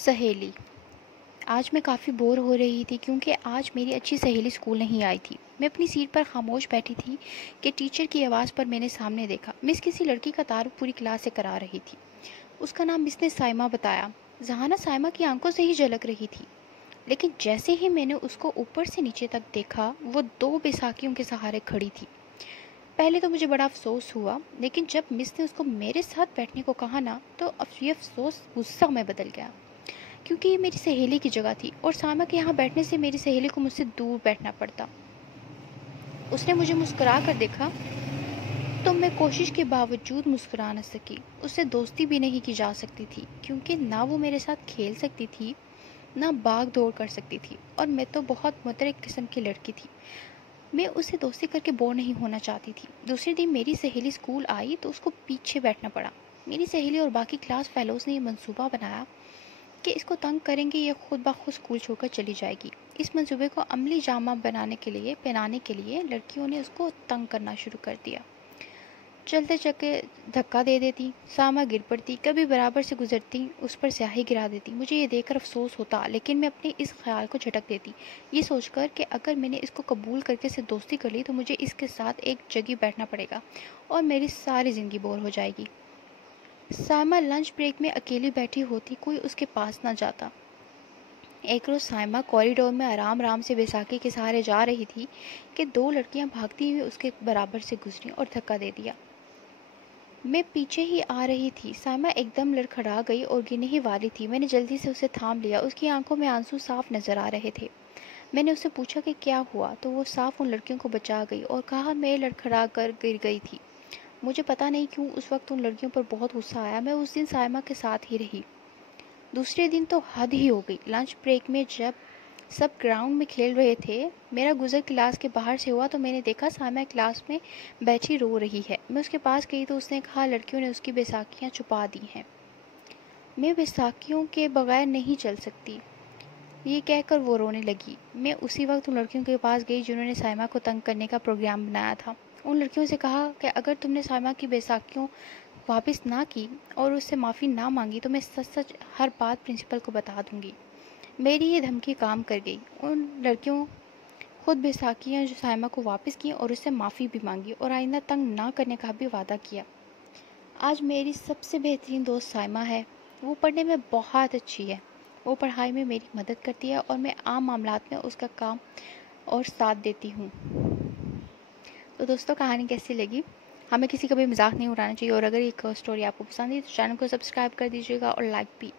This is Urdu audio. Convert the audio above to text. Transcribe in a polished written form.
سہیلی۔ آج میں کافی بور ہو رہی تھی کیونکہ آج میری اچھی سہیلی اسکول نہیں آئی تھی۔ میں اپنی سیٹ پر خاموش بیٹھی تھی کہ ٹیچر کی آواز پر میں نے سامنے دیکھا۔ مس کسی لڑکی کا تعارف پوری کلاس سے کرا رہی تھی۔ اس کا نام مس نے سائمہ بتایا۔ ذہانہ سائمہ کی آنکھوں سے ہی جھلک رہی تھی، لیکن جیسے ہی میں نے اس کو اوپر سے نیچے تک دیکھا، وہ دو بیساکھیوں کے سہارے کھڑی تھی۔ پہلے تو مجھے بڑا افسوس ہوا، لیکن جب مس نے اس کو میرے ساتھ بیٹھنے کو کہا نا، تو یہ افسوس غصہ میں بدل گیا، کیونکہ یہ میری سہیلی کی جگہ تھی اور سائمہ کے یہاں بیٹھنے سے میری سہیلی کو مجھ سے دور بیٹھنا پڑتا۔ اس نے مجھے مسکرا کر دیکھا تو میں کوشش کے باوجود مسکرا نہ سکی۔ اس سے دوستی بھی نہیں کی جا سکتی تھی، کیونکہ نہ وہ میرے ساتھ کھیل سکتی تھی، نہ بھاگ دوڑ کر سکتی تھی، اور میں تو بہت مترک قسم کی لڑکی تھی۔ میں اسے دوستی کر کے بور نہیں ہونا چاہتی تھی۔ دوسرے دن میری سہیلی اسکول آئی تو اس کو پیچھے بیٹھنا پڑا۔ میری سہیلی اور باقی کلاس فیلوز نے یہ منصوبہ بنایا کہ اس کو تنگ کریں گے، یہ خود بخود اسکول چھوڑ کر چلی جائے گی۔ اس منصوبے کو عملی جامہ پہنانے کے لیے لڑکیوں نے اس کو تنگ کرنا شروع کر دیا۔ چلتے چلتے دھکا دے دیتی، سائمہ گر پڑتی، کبھی برابر سے گزرتی اس پر سیاہی گرا دیتی۔ مجھے یہ دیکھ کر افسوس ہوتا، لیکن میں اپنے اس خیال کو جھٹک دیتی، یہ سوچ کر کہ اگر میں نے اس کو قبول کر کے اسے دوستی کر لی تو مجھے اس کے ساتھ ایک جگہ بیٹھنا پڑے گا اور میری ساری زندگی بور ہو جائے گی۔ سائمہ لنچ بریک میں اکیلی بیٹھی ہوتی، کوئی اس کے پاس نہ جاتا۔ ایک روز سائمہ کوریڈور میں آرام سے بیساکھی کے سہارے جا رہی تھی کہ دو لڑکیاں بھاگتی ہوئی اس کے برابر سے گزری اور دھکا دے دیا۔ میں پیچھے ہی آ رہی تھی۔ سائمہ ایک دم لڑکھڑا گئی اور گرنے ہی والی تھی۔ میں نے جلدی سے اسے تھام لیا۔ اس کی آنکھوں میں آنسو صاف نظر آ رہے تھے۔ میں نے اس سے پوچھا کہ کیا ہوا، تو وہ صاف ان لڑکیوں کو بچا گئی اور کہا میں لڑکھڑا کر گر گئی تھی۔ مجھے پتہ نہیں کیوں اس وقت ان لڑکیوں پر بہت غصہ آیا۔ میں اس دن سائمہ کے ساتھ ہی رہی۔ دوسرے دن تو حد ہی ہو گئی۔ لنچ بریک میں جب سب گراؤنڈ میں کھیل رہے تھے، میرا گزر کلاس کے باہر سے ہوا تو میں نے دیکھا سائمہ کلاس میں بیٹھی رو رہی ہے۔ میں اس کے پاس گئی تو اس نے کہا لڑکیوں نے اس کی بیساکھیاں چھپا دی ہیں، میں بیساکھیوں کے بغیر نہیں چل سکتی، یہ کہہ کر وہ رونے لگی۔ میں اسی وقت ان لڑکیوں کے پاس گئی جنہوں نے سائمہ کو تنگ کرنے کا پروگرام بنایا تھا۔ ان لڑکیوں سے کہا کہ اگر تم نے سائمہ کی بیساکھیوں واپس نہ کی اور اس سے معافی نہ مانگی تو میں سچ سچ ہر بات پرنسپل کو بتا دوں گی۔ میری یہ دھمکی کام کر گئی۔ ان لڑکیوں خود بیساکھیاں جو سائمہ کو واپس کی اور اس سے معافی بھی مانگی اور آئندہ تنگ نہ کرنے کا بھی وعدہ کیا۔ آج میری سب سے بہترین دوست سائمہ ہے۔ وہ پڑھنے میں بہت اچھی ہے، وہ پڑھائی میں میری مدد کرتی ہے اور میں عام معاملات میں اس کا کام اور ساتھ دیتی ہوں۔ تو دوستوں، کہانی کیسی لگی؟ ہمیں کسی کا بھی مذاق نہیں اڑانا چاہیے، اور اگر یہ سٹوری آپ کو پسند ہے تو چینل کو سبسکرائب کر دیجیے گا اور لائک بھی